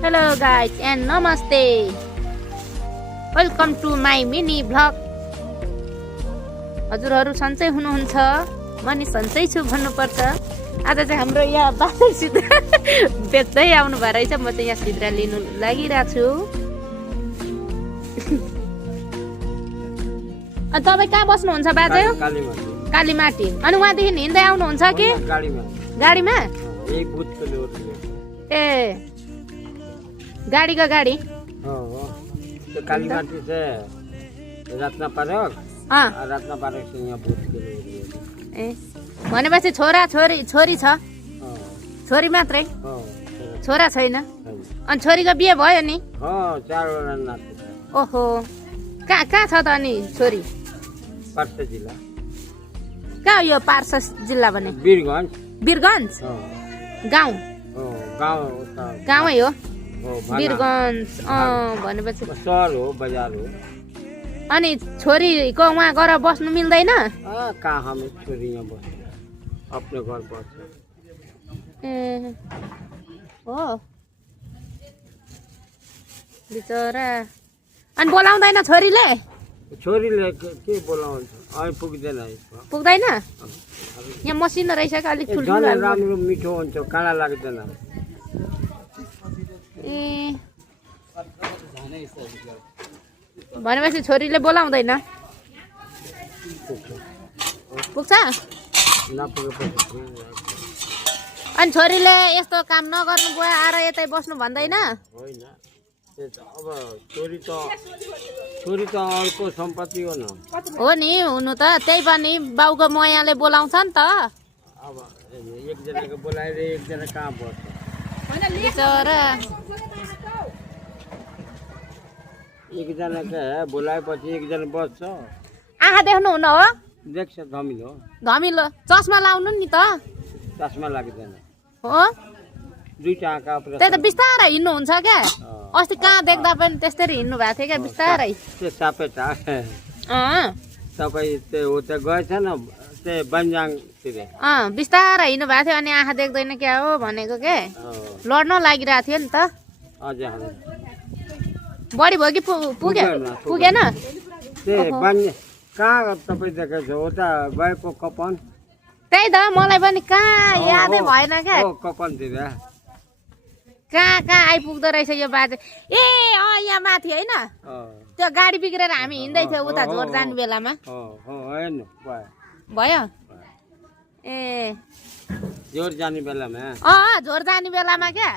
Hello guys and namaste. Welcome to my mini vlog. हजुरहरु सन्चै हुनुहुन्छ? म नि सन्चै छु भन्नुपर्छ। आज चाहिँ हाम्रो यहाँ बाटो सिद्रा बेच्दै आउनु भए रहेछ। म चाहिँ यहाँ सिद्रा लिनु लागिरहेको छु। अनि तपाई कहाँ बस्नुहुन्छ बाजे? कालीमाटी। अनि वहाँदेखि हिँड्दै आउनुहुन्छ कि गाडीमा? यही बुथको ल्याउनु। ए गाडीको गाडी त्यो कालीमाटी चाहिँ रत्न पार्क रत्न पार्क चाहिँ यहाँ बुथको ल्याउनु। ए भनेपछि छोरा छोरी छ? छोरी मात्रै? छोरा छैन? अनि छोरीको बिहे भयो नि? 4 वटा नाति छ। ओहो कहाँ छ त अनि छोरी? पार्सा जिल्ला। कहाँ यो पार्सा जिल्ला भने? वीरगञ्ज गाउँ? गाउँै हो वीरगञ्ज। भनेपछि सहर हो, बजार हो। अनि छोरीको वहाँ गएर बस्नु मिल्दैन? कहाँ हामी छोरी यहाँ बस्छ, आफ्नो घर बस्छ। ए हो बिचरा। अनि बोलाउँदैन छोरीले? छोरीले के बोलाउँछ? अहिले पुग्दैन? यहाँ मसिनो रहेछ कि अलिक ठुल्ठुलो? राम्रो मिठो हुन्छ, काँडा लाग्दैन। ए भनेपछि छोरीले बोलाउँदैन? पुग्छ? अनि छोरीले यस्तो काम नगर्नु गयो आएर यतै बस्नु भन्दैन? होइन, अब छोरी त अर्को सम्पत्ति हो न। हो नि, हुनु त त्यही पनि बाउको मयाले बोलाउँछ नि त। अब एकजनाको बोलाएर एकजना कहाँ बस्छ? बिचरा एकजनाको बोलाएपछि एकजना बस्छ। आँखा देख्नुहुन्न हो? देख्छ, धमिलो धमिलो। चस्मा लाउनु नि त। चस्मा लाग्दैन हो? दुईटा आँखा। त्यही त बिस्तारै हिँड्नुहुन्छ क्या? अस्ति कहाँ देख्दा पनि त्यस्तरी हिँड्नु भएको थियो क्या बिस्तारै। त्यो सापेटा तपाईँ त्यो उता गएछ न, त्यो बन्जाङतिर बिस्तारै हिँड्नु भएको थियो। अनि आँखा देख्दैन क्या हो भनेको के लड्न लागिरहेको थियो नि त। हजुर बढी भयो कि पुगेन? कहाँ तपाईँ देखेछ? उता गएको कपन। त्यही त मलाई पनि कहाँ यादै भएन क्या। कपनतिर कहाँ आइपुग्दो रहेछ यो बाजे। ए यहाँ माथि होइन त्यो गाडी बिग्रेर हामी हिँड्दै थियो उता झोर जाने बेलामा। भयो? ए झोर जाने बेलामा झोर जाने बेलामा क्या